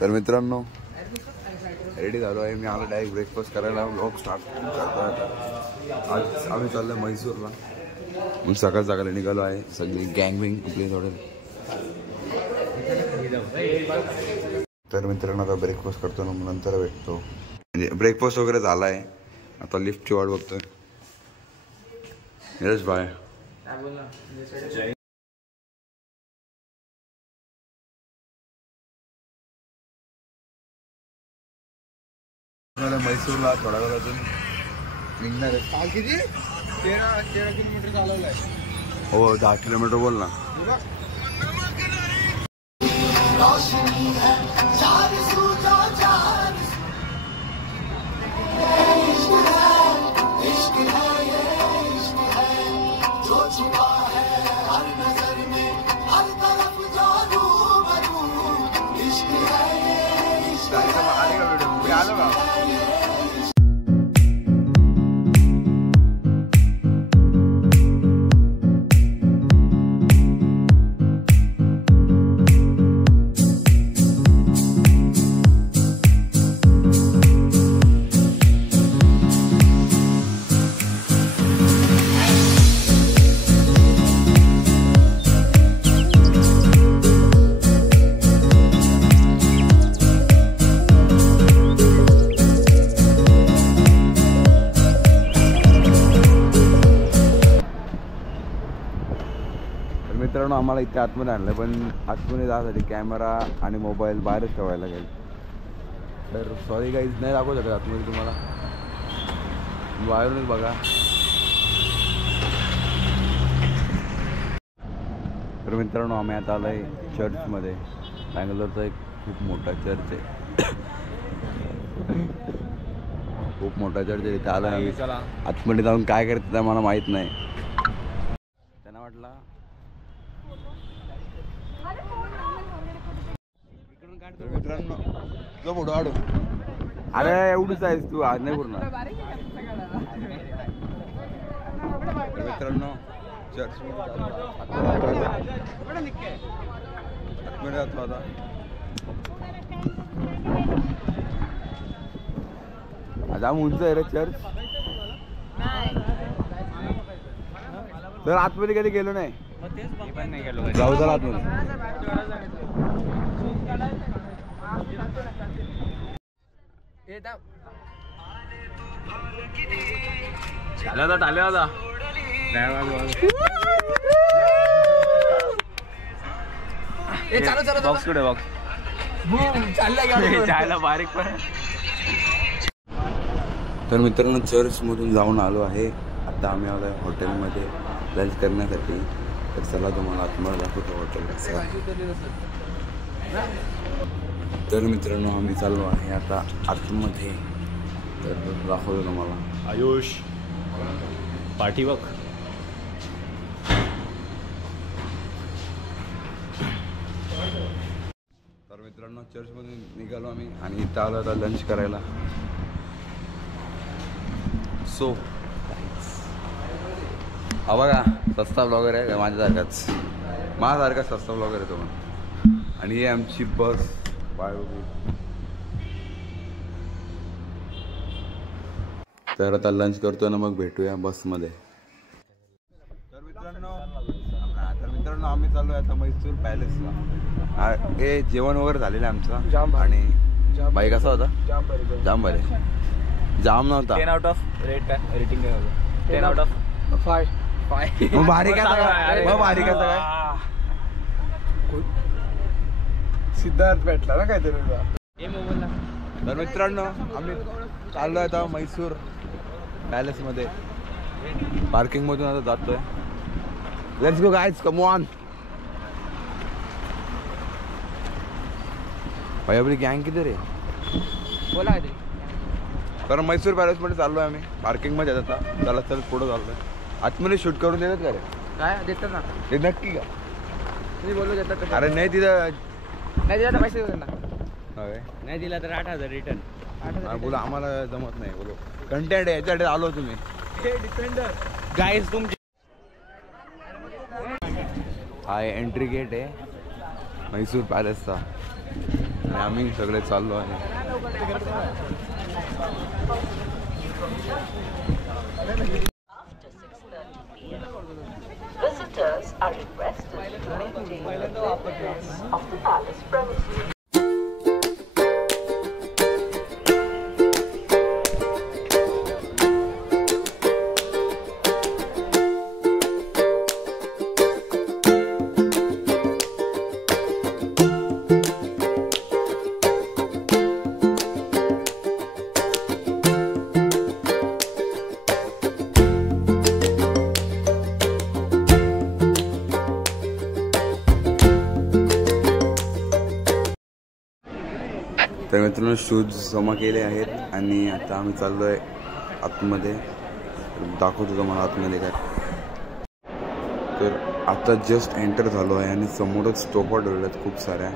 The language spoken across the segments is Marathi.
तर मित्रांनो रेडी झालो आहे मी. आला डायरेक्ट ब्रेकफास्ट करायला. व्लॉग स्टार्ट करतो. आज आम्ही चाललो म्हैसूरला. मग सकाळ सकाळी निघालो आहे. सगळी गँग विंग आपली थोडे. तर मित्रांनो आता ब्रेकफास्ट करतो ना, नंतर भेटतो. म्हणजे ब्रेकफास्ट वगैरे झाला आहे. आता लिफ्टची वाट बघतोय. यश बाय. म्हैसूरला थोडा वेळातून निघणार आहे. किती 13 किलोमीटर चालवलं आहे. हो 10 किलोमीटर बोल ना. मित्रांनो आम्हाला इथे आतमध्ये आणलं, पण आतमध्ये जाण्यासाठी कॅमेरा आणि मोबाईल बाहेरच ठेवायला लागेल. तर सॉरी गाईज नाही दाखवू शकत आतमध्ये तुम्हाला, बाहेरूनच बघा. तर मित्रांनो आम्ही आता आलो आहे चर्चमध्ये. बँगलोरचा एक खूप मोठा चर्च आहे. खूप मोठा चर्च आहे. इथे आलो आम्ही. आतमध्ये जाऊन काय करते ते मला माहीत नाही. त्यांना वाटलं मित्रांनो तो फोटो काढू. अरे एवढंच आहेस तू, आज नाही पूर्ण. मित्रांनो चर्च जातो आता. जाम उंच आहे रे चर्च. तर आतमध्ये कधी गेलो नाही. जाऊ चला आतमध्ये. बॉक्स कुठे बॉक्स बारीक पण. तर मित्रांनो चर्च मधून जाऊन आलो आहे. आता आम्ही आलो आहे हॉटेलमध्ये लंच करण्यासाठी. तर चला तुम्हाला आतमध्ये दाखवतो हॉटेल कसं आहे. तर मित्रांनो आम्ही चाललो आहे आता आतमध्ये. तर दाखवतो तुम्हाला. आयुष पाठी बघ. तर मित्रांनो चर्चमधून निघालो आम्ही आणि इथं आलो आता लंच करायला. सो हा बघा सस्ता ब्लॉगर आहे माझ्यासारखा सस्ता ब्लॉगर आहे तो पण. आणि ही आमची बस बायोबी. तर आता लंच करतो ना, मग भेटूया बसमध्ये. तर मित्रांनो आम्ही चाललो आहे आता म्हैसूर पॅलेसला. हे जेवण वगैरे झालेलं आहे आमचं. आणि बाई कसा होता. जाम बरे. जाम नव्हता. 10 आउट ऑफ रेट काय रेटिंग काय होतं. 10 आउट ऑफ 5. मग भारी काय सिद्धार्थ भेटला ना काहीतरी. तर मित्रांनो आम्ही चाललो आहे आता म्हैसूर पॅलेसमध्ये. पार्किंग मधून आता जातोय. Let's go guys, come on. भाई आपली गँग किती रे बोला. तर म्हैसूर पॅलेसमध्ये चाललो आहे आम्ही. पार्किंगमध्ये येत आता. चला चल पुढं चाललो आहे. आतमध्ये शूट करून देतात का रे. काय देतात ना ते नक्की का. तुम्ही बोलू देतात. अरे नाही तिथं नाही दिला तर पैसे देऊ ना. नाही दिला तर 8,000 रिटर्न. बोला आम्हाला जमत नाही. बोलो कंटेंट आहे याच्यासाठी आलो तुम्ही. डिफेंडर गाईज तुमची. हा एंट्री गेट आहे. म्हैसूर पॅलेसचा आणि आम्ही सगळे चाललो आहे. Visitors are requested to maintain cleanliness of the palace premises. तर मित्रांनो शूज जमा केले आहेत आणि आता आम्ही चाललो आहे आतमध्ये. दाखवतो तुम्हाला आतमध्ये काय. तर आता जस्ट एंटर झालो आहे आणि समोरच स्टोपा ठेवल्यात खूप साऱ्या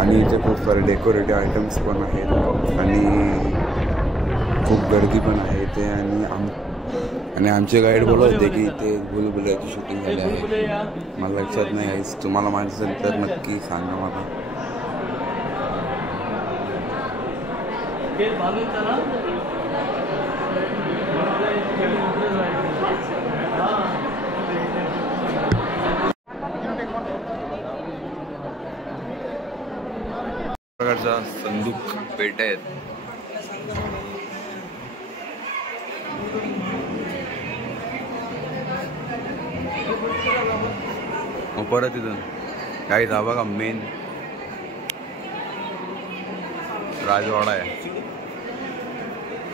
आणि इथे खूप सारे डेकोरेटिव्ह आयटम्स पण आहेत आणि खूप गर्दी पण आहे इथे. आणि आमचे गाईड बोलत होते की इथे बुलबुल्याची शूटिंग झाली आहे. मला लक्षात नाही आहे, तुम्हाला माहिती असेल तर नक्की सांगा मला. प्रकारचा संदूक पेट्या आहेत. परत इथून काही हा बघा मेन राजवाडा आहे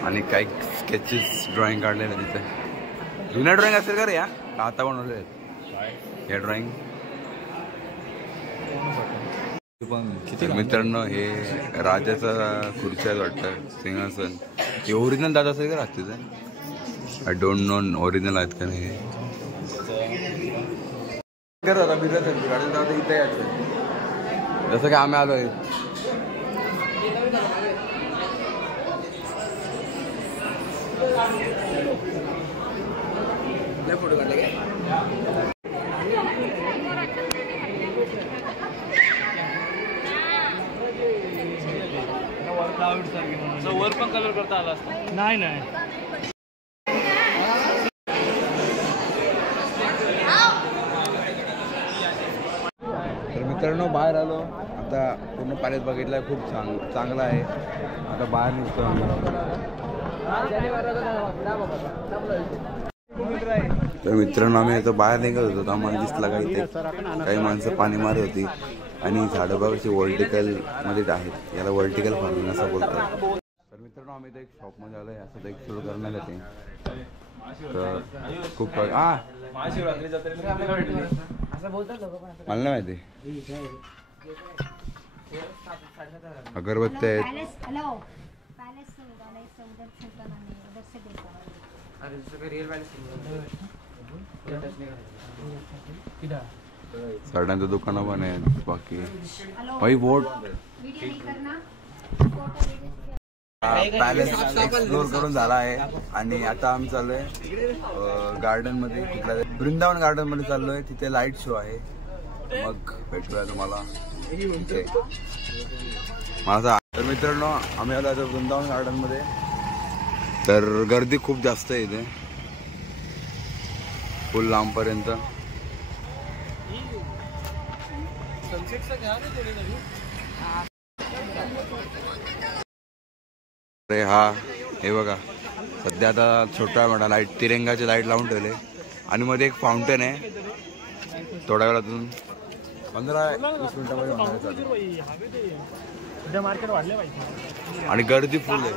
आणि काही स्केचेस ड्रॉइंग काढलेले तिथे. जुन्या ड्रॉइंग असेल का रे या आता बनवले आहेत या ड्रॉइंग. मित्रांनो हे राजाचा खुर्च्या आहेत वाटतं, सिंहासन. हे ओरिजिनल दादा असेल का तिथे. आय डोंट नो ओरिजिनल आहेत का नाही. इथे यायचं जसं की आम्ही आलो आहे. फोटो काढले काय वर पण कलर करता आला असता. नाही तर मित्रांनो बाहेर आलो आता. पूर्ण पॅलेस बघितलाय, खूप चांगला आहे. आता बाहेर निघतो तर मित्रांनो आम्ही आता बाहेर निघत होतो. आम्हाला दिसला का इथे काही माणसं पाणी मारत होती आणि झाडं बघायची वर्टिकल मध्ये आहेत. याला वर्टिकल फार्मिंग असं बोलतात. तर मित्रांनो आम्ही इथे एक शॉपमध्ये आलो आहे असं एक सुरू करण्यात येते. तर खूप मला नाही माहिती. अगरबत्ती आहेत. साड्यांचं दुकानं पण आहेत. बाकी भाई बोट पॅलेस एक्सप्लोर करून झाला आहे आणि आता आम्ही चाललोय गार्डन मध्ये. कुठल्या वृंदावन गार्डन मध्ये चाललोय. तिथे लाईट शो आहे. मग भेटूया तुम्हाला माझा. तर मित्रांनो आम्ही आलो आता वृंदावन गार्डन मध्ये. तर गर्दी खूप जास्त आहे इथे, फुल लांबपर्यंत. अरे हा हे बघा सध्या आता छोटा मोठा लाईट तिरंगाचे लाईट लावून ठेवले आणि मध्ये एक फाउंटेन आहे. थोड्या वेळातून 15-20 मिनिटामध्ये होणार चालू. आणि गर्दी फुल आहे.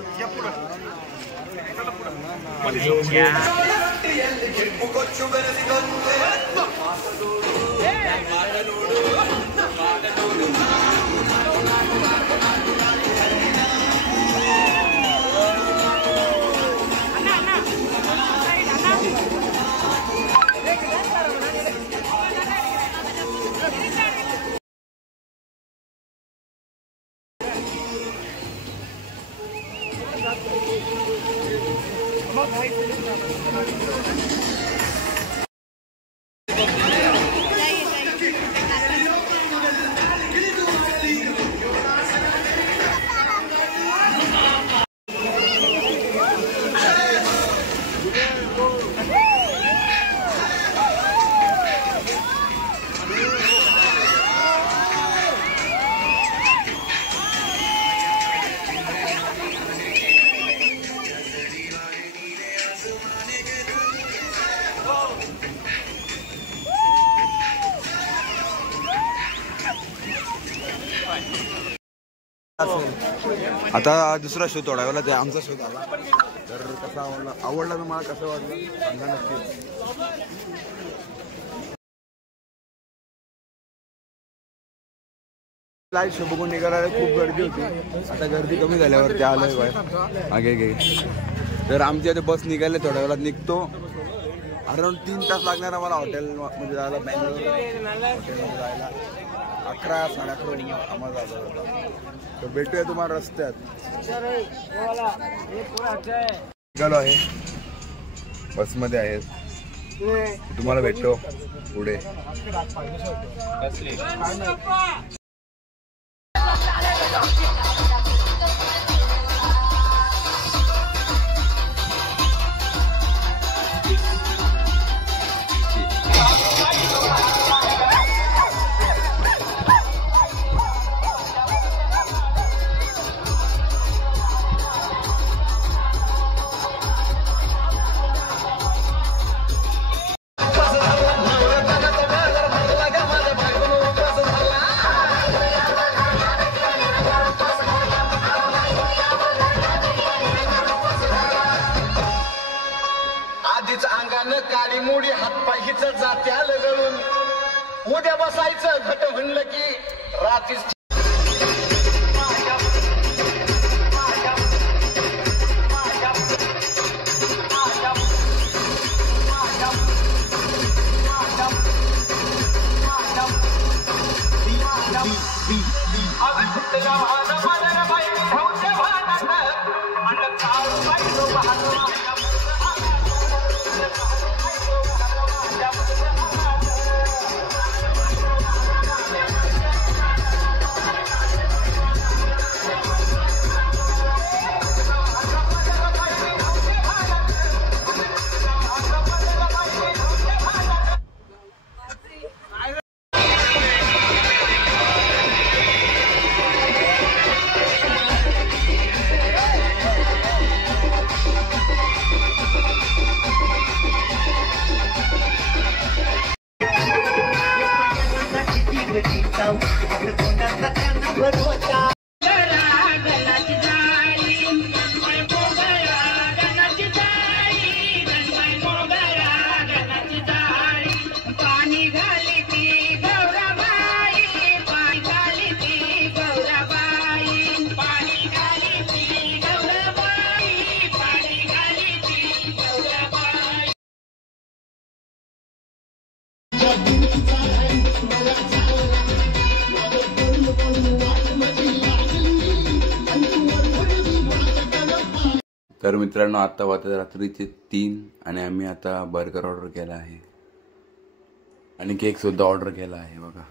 आता दुसरा शो थोडा वेळा ते आमचा शो झाला तर कसा आवडला तुम्हाला कसं वाटलं सांगा नक्की. लाईव्ह शो बघून निघायला खूप गर्दी होती. आता गर्दी कमी झाल्यावर ते आलोय बाय आगे गे. तर आमची आता बस निघाले थोड्या वेळात निघतो. अराउंड 3 तास लागणार आम्हाला हॉटेल मध्ये जायला. बँगलोर हॉटेलमध्ये जायला 11 साडे 11 आम्हाला जायचं होता. तर भेटूया तुम्हाला रस्त्यात. निघालो आहे बसमध्ये आहे. तुम्हाला भेटतो पुढे. अंगानं काळी मुडी हातपायीच जात्या लगळून उद्या बसायचं घट म्हणलं की रात्रीच. तर मित्रांनो आता वाजता रात्रीचे 3 आणि आम्ही आता बर्गर ऑर्डर केला आहे आणि केक सुद्धा ऑर्डर केला आहे बघा.